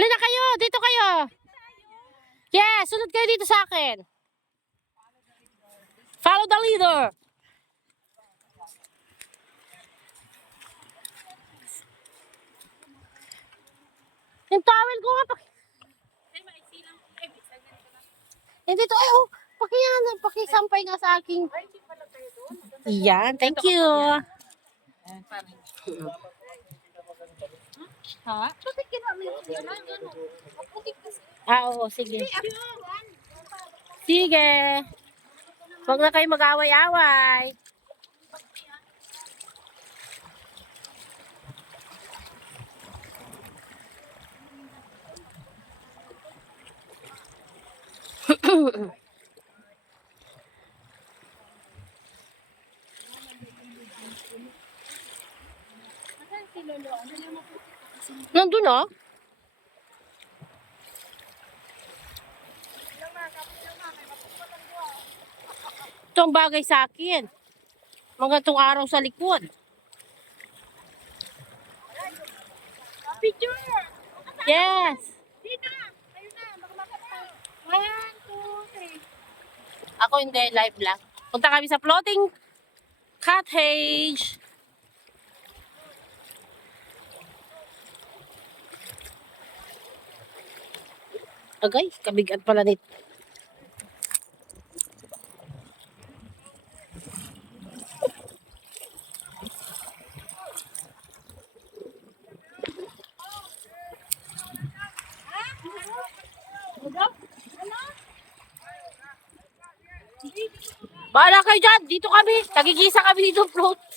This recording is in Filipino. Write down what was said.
Halina kayo, dito kayo. Yes, sunod kayo dito sa akin. Follow the leader. Yung towel ko nga. Hindi to, ay, oh. Pakisampay nga sa aking. Yan, thank you. Ha? Bakit ginawa mo yung ano? Oo, sige. Sige. Huwag na kayo mag-away-away. Nandun oh. Ito ang bagay sa akin. Mga itong araw sa likod. Picture! Yes. Dito! Ayun na, baka makapal. 1, 2, 3. Ako hindi, live lang. Punta kami sa floating cottage. Agay, kabigat pala nito. Bahala kayo dyan, dito kami. Nagigisa kami dito float.